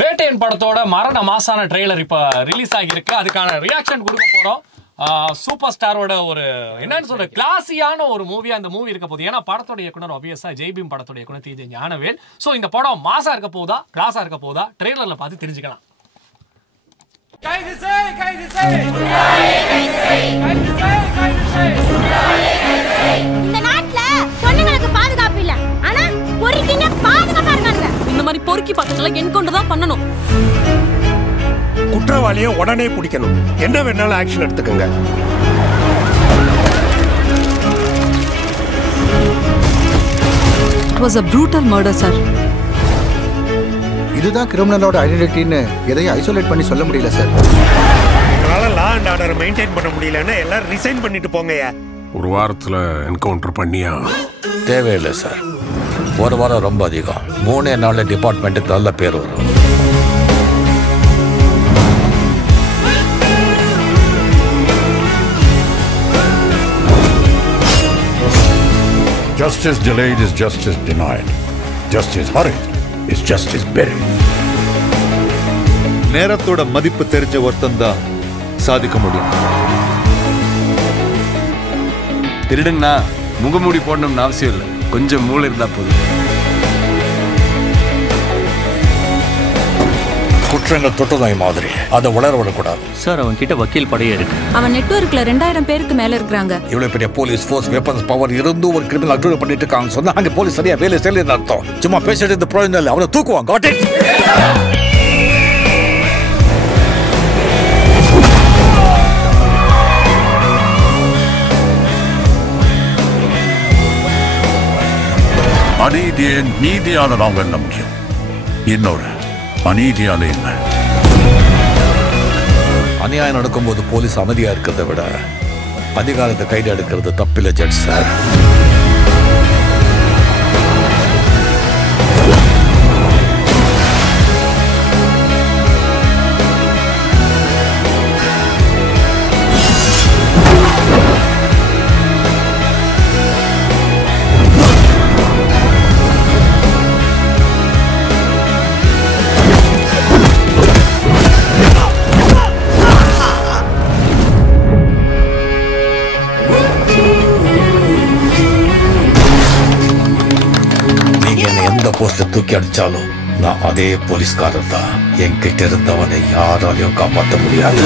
வேட்டையன் படத்தோட மரண மாசான ட்ரெய்லர் இப்ப ரிலீஸ் ஆகியிருக்கு. அதுக்கான ரியாக்ஷன் கொடுக்க போறோம். சூப்பர் ஸ்டாரோட ஒரு என்னன்னு சொல்ற கிளாசியான ஒரு மூவியா அந்த மூவி இருக்க போகுது. ஏன்னா படத்தோட இயக்குனர் ஆப்வியஸா ஜெய்பீம் படத்தோட இயக்குனர் டி.ஜே. ஞானவேல். சோ இந்த படம் மாசா இருக்க போதா கிளாஸா இருக்க போதா ட்ரெய்லர்ல பார்த்து தெரிஞ்சுக்கலாம். இந்த நாட்டுல பொண்ணுங்களுக்கு பாதுகாப்பு இல்ல, ஆனா பொறுக்கிங்க பாதுகாப்பா இருக்காங்க. இந்த மாதிரி பொறுக்கி பக்கத்துல என்கவுண்டர் தான் பண்ணணும். குற்றவாளியை உடனே பிடிக்கணும். என்ன வேணாலும் ஆக்ஷன் எடுத்துக்கங்க. It was a brutal murder, sir. இதுதான் கிரிமினலோட ஐடென்டிட்டின்னு எதையும் ஐசோலேட் பண்ணி சொல்ல முடியல சார். உங்களால லா அண்ட் ஆர்டரை மெயின்டைன் பண்ண முடியலன்னா எல்லாரும் ரிசைன் பண்ணிட்டு போங்கயா. ஒரு வாரத்துல என்கவுண்டர் பண்ணியா? தேவையில்லை சார். ஒரு வாரம் ரொம்ப அதிகம். 3 நாள்ல டிபார்ட்மெண்ட்டுக்கு நல்ல பேர் வரும். Justice delayed is justice denied. Justice hurried is justice buried. நேரத்தோட மதிப்பு தெரிஞ்ச ஒருத்தன் தான் சாதிக்க முடியும். திருடுன்னா முகமூடி போடணும்னு அவசியம் இல்லை, கொஞ்சம் மூளை இருந்தா போதும். குற்றங்கள் தொட்டுநோய் மாதிரி அதை வளர விடக்கூடாது சார். அவன் கிட்ட வக்கீல் படையே இருக்கு. அவன் நெட்வொர்க்ல 2000 பேருக்கு மேல இருக்காங்க. இவ்வளவு பெரிய போலீஸ் ஃபோர்ஸ் வெப்பன்ஸ் பவர் இருந்தும் ஒரு கிரிமினல் அக்யூஸ் பண்ணிட்டு இருக்காங்க சொன்னா அங்க போலீஸ் சரியா வேலை செய்யலன்னு அர்த்தம். சும்மா பேசிட்டு இந்த பிரயோஜனம் இல்லை. அவனை தூக்குவாங்க. Got it. அநீதியை நீதியால நாங்க நம்பியும் இன்னொரு அநீதியால இல்லை. அநியாயம் நடக்கும்போது போலீஸ் அமைதியா இருக்கிறத விட அதிகாரத்தை கைது எடுக்கிறது தப்பில்லை ஜட்ஜ் சார். எந்த போஸ்ட தூக்கி அடிச்சாலும் நான் அதே போலீஸ்காரர் தான். என்கிட்ட இருந்தவனை யாராலையும் காப்பாற்ற முடியாது.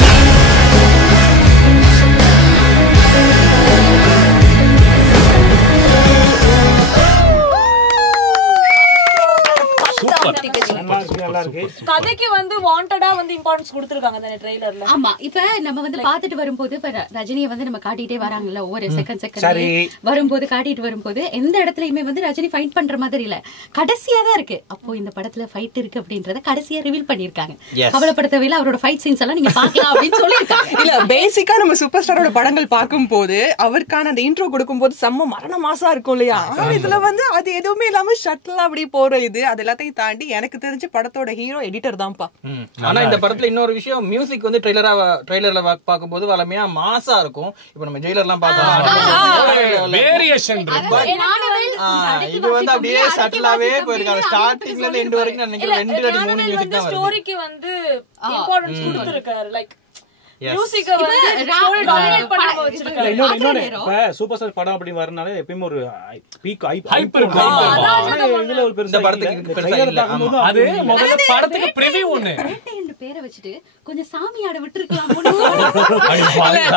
கதைக்கு வந்து வாண்டடா வந்து இம்பார்ட்டன்ஸ் கொடுத்திருக்காங்க அந்த ட்ரெய்லர்ல. ஆமா, இப்ப நம்ம வந்து பாத்துட்டு வரும்போது ரஜினியை வந்து நம்ம காட்டிட்டே வராங்கல்ல, ஒவ்வொரு செகண்ட் வரும்போது காட்டிட்டு வரும்போது எந்த இடத்துலயுமே வந்து ரஜினி ஃபைட் பண்ற மாதிரி இல்ல, கடைசியா தான் இருக்கு. அப்போ இந்த படத்துல ஃபைட் இருக்கு அப்படின்றத கடைசியா ரிவீல் பண்ணிருக்காங்க. கவலைப்படுத்தவே அவரோட ஃபைட் சீன்ஸ் எல்லாம் நீங்க பாக்கலாம் அப்படின்னு சொல்லிருக்காங்க. இல்ல, பேசிக்கா நம்ம சூப்பர் ஸ்டாரோட படங்கள் பார்க்கும் போது அவருக்கான அந்த இன்ட்ரோ கொடுக்கும் போது செம்ம மரண மாசா இருக்கும் இல்லையா? இதுல வந்து அது எதுவுமே இல்லாம ஷட்டில் அப்படி போற இது அது எல்லாத்தையும் தாண்டி எனக்கு தெரிஞ்சு படத்தோட ஹீரோ எடிட்டர் தான்ப்பா. ஆனா இந்த படத்துல இன்னொரு விஷயம், மியூசிக் வந்து ட்ரெய்லர்ல பார்க்கும்போது வளமையா மாசா இருக்கும். இப்ப நம்ம ஜெயிலர்லாம் பார்த்தோம் வேரியேஷன் இது வந்து அப்படியே ஷட்டிலாவே போயிருக்காங்க. ஸ்டார்டிங்ல இருந்து எண்ட் வரைக்கும் நினைக்கிறேன் 2 அடி 3 மியூசிக் தான் வருது. ஸ்டோரிக்கு வந்து இம்பார்ட்டன்ஸ் கொடுத்திருக்காரு. லைக் மியூசிக்க வந்து ஸ்டோரி டாமினேட் பண்ணாம வச்சிருக்காரு. இன்னொரு இப்ப சூப்பர் ஸ்டார் படம் அப்படி வரனால எப்பவும் ஒரு பீக் ஹைப் இருக்கும். இதுல ஒரு பெரிய படத்துக்கு அது முதல்ல படத்துக்கு பிரிவியூ ஒண்ணு பேரை வச்சுட்டு கொஞ்சம் சாமி ஆட விட்டுருக்கலாம்.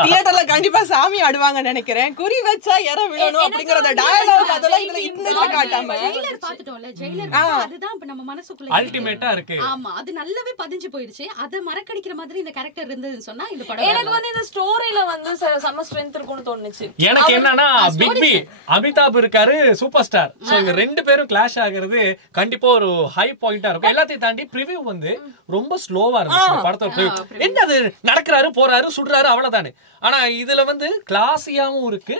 தியேட்டர்ல கண்டிப்பா சாமி ஆடுவாங்க நினைக்கிறேன். குறி வச்சா எற விழணும் அப்படிங்கறத டயலாக் அதெல்லாம் இதுல இன்னும் காட்டாம ஜெயிலர் பாத்துட்டோம்ல. ஜெயிலர் அதுதான் இப்ப நம்ம மனசுக்குள்ள அல்டிமேட்டா இருக்கு. ஆமா, அது நல்லாவே பதிஞ்சு போயிருச்சு. அத மறக்கடிக்கிற மாதிரி இந்த கேரக்டர் இருந்ததுன்னு சொன்னா இந்த படம் எனக்கு வந்து இந்த ஸ்டோரியில வந்து செம ஸ்ட்ரெngth இருக்கும்னு தோணுச்சு. எனக்கு என்னன்னா பிக் பி அமிதாப் இருக்காரு, சூப்பர் ஸ்டார். சோ இவங்க 2 பேரும் கிளாஷ் ஆகுறது கண்டிப்பா ஒரு ஹை பாயிண்டா இருக்கும். எல்லாத்தையும் தாண்டி பிரிவியூ வந்து ரொம்ப ஸ்லோவா இருந்துச்சு படத்தோட பிரிவியூ. என்னது நடக்கிறாரு போறாரு சுடுறாரு அவ்வளவுதானே. ஆனா இதுல வந்து கிளாசியாவும் இருக்கு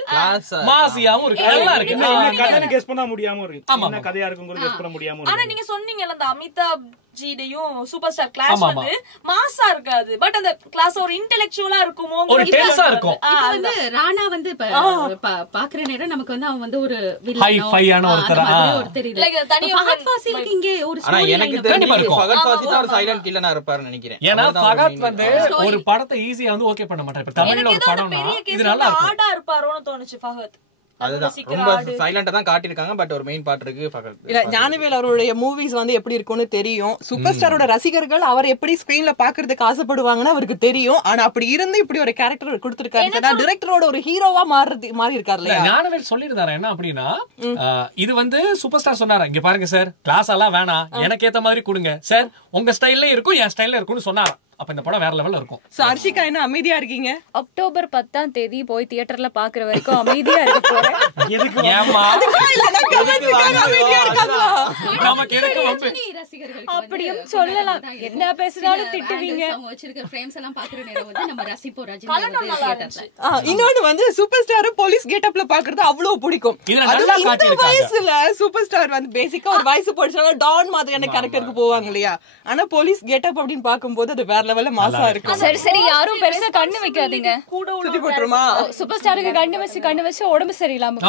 மாசியாவும் இருக்கு. நல்லா இருக்கு. கதையை கெஸ் பண்ண முடியாம இருக்கு. என்ன கதையா இருக்குங்கிறது கெஸ் பண்ண முடியாம இருக்கு. ஆனா நீங்க சொன்னீங்கல அந்த அமிதாப் ஜிடையும் சூப்பர் ஸ்டார் கிளாஷ் வந்து மாசா இருக்காது. பட் அந்த கிளாஸ் ஒரு இன்டெலெக்சுவலா இருக்குமோ ஒரு டென்ஸா இருக்கும். இப்போ வந்து ராணா வந்து பாக்குற நேரம் நமக்கு வந்து அவன் வந்து ஒரு ஹை-ஃபையான ஒரு தெரியுது. லைக் தனியா ஃபஹத் ஃபாசிலுக்கு இங்க ஒரு ஆனா எனக்கு தெரிஞ்சு ஃபஹத் ஃபாசில் தான் ஒரு சைலண்ட் கில்லனா இருப்பாருன்னு நினைக்கிறேன். ஏன்னா ஃபஹத் வந்து ஒரு படத்தை ஈஸியா வந்து ஓகே பண்ண மாட்டாரு. இப்ப தமிழ்ல ஒரு படம்னா இது நல்லா ஆடா இருப்பாரோன்னு தோணுச்சு ஃபஹத். அதுதான் ரொம்ப சைலண்டா தான் காட்டிருக்காங்க. பட் ஒரு மெயின் பார்ட் இருக்கு ஃபஹத். இல்ல ஞானவேல் அவருடைய மூவிஸ் வந்து எப்படி இருக்கும்னு தெரியும். சூப்பர் ஸ்டாரோட ரசிகர்கள் அவர் எப்படி ஸ்கிரீன்ல பாக்குறதுக்கு ஆசைப்படுவாங்கன்னு அவருக்கு தெரியும். ஆனா அப்படி இருந்து இப்படி ஒரு கேரக்டர் கொடுத்திருக்காரு. டைரக்டரோட ஒரு ஹீரோவா மாறி இருக்காரு இல்லையா? ஞானவேல் சொல்லிருந்தாரு என்ன அப்படின்னா, இது வந்து சூப்பர் ஸ்டார் சொன்னாரு, இங்க பாருங்க சார் கிளாஸ் எல்லாம் வேணாம், எனக்கு ஏத்த மாதிரி கொடுங்க சார், உங்க ஸ்டைல்ல இருக்கும் என் ஸ்டைல்ல இருக்கும்னு சொன்னாரு. அப்ப இந்த படம் வேற லெவல்ல இருக்கும். சோ அர்ஷிகா என்ன அமைதியா இருக்கீங்க? அக்டோபர் 10ஆம் தேதி போய் தியேட்டர்ல பாக்குற வரைக்கும் அமைதியா இருக்க போறேன். எதுக்கு ஏமா அப்படியும் சொல்லலாம். என்ன பேசினாலும் திட்டுவீங்க. வச்சிருக்க ஃப்ரேம்ஸ் எல்லாம் பாக்குற நேரம் வந்து நம்ம ரசிப்போம் ரஜினி. இன்னொன்னு வந்து சூப்பர் ஸ்டார் போலீஸ் கெட்டப்ல பாக்குறது அவ்வளவு பிடிக்கும். இந்த வயசுல சூப்பர் ஸ்டார் வந்து பேசிக்கா ஒரு வயசு போடுச்சா டான் மாதிரியான கேரக்டருக்கு போவாங்க இல்லையா? ஆனா போலீஸ் கெட்டப் அப்படின்னு பாக்கும்போது அது வேற லெவல்ல மாசா இருக்கு. சரி சரி, யாரும் பெருசா கண்ணு வைக்காதீங்க. சுத்தி போட்டுருமா? சூப்பர் ஸ்டாருக்கு கண்ணு வச்சு உடம்பு சரியில்லாம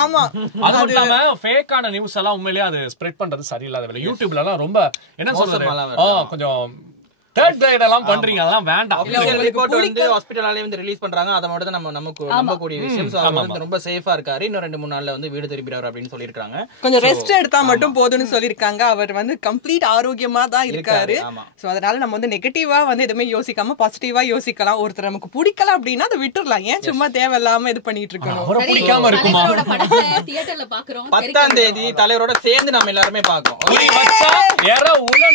ஆமா. அது மட்டும் இல்லாம ஃபேக்கான நியூஸ் எல்லாம் உண்மையிலேயே அது ஸ்ப்ரெட் பண்றது சரியில்லாத வேலை. யூடியூப்ல எல்லாம் ரொம்ப என்ன சொல்றது கொஞ்சம் தேர்ட் கிரேட் எல்லாம் பண்றீங்க, அதெல்லாம் வேண்டாம். ஆபீஷியல் ரிப்போர்ட் வந்து ஹாஸ்பிடலாலே வந்து ரிலீஸ் பண்றாங்க. அத மட்டும் நம்ம நமக்கு நம்பக்கூடிய விஷயம். சோ அவர் வந்து ரொம்ப சேஃபா இருக்காரு. இன்னும் 2-3 நாள்ல வந்து வீடு திரும்பிறாரு அப்படினு சொல்லிருக்காங்க. கொஞ்சம் ரெஸ்ட் எடுத்தா மட்டும் போதும்னு சொல்லிருக்காங்க. அவர் வந்து கம்ப்ளீட் ஆரோக்கியமா தான் இருக்காரு. சோ அதனால நம்ம வந்து நெகட்டிவா வந்து எதுமே யோசிக்காம பாசிட்டிவா யோசிக்கலாம். ஒருத்தர் நமக்கு பிடிக்கல அப்படினா அத விட்டுறலாம். ஏன் சும்மா தேவையில்லாம இது பண்ணிட்டு இருக்கணும்? அவரை பிடிக்காம இருக்குமா? தியேட்டர்ல பாக்குறோம். 10ஆம் தேதி தலைவரோட சேர்ந்து நாம எல்லாரும் பாக்குறோம். உள்ள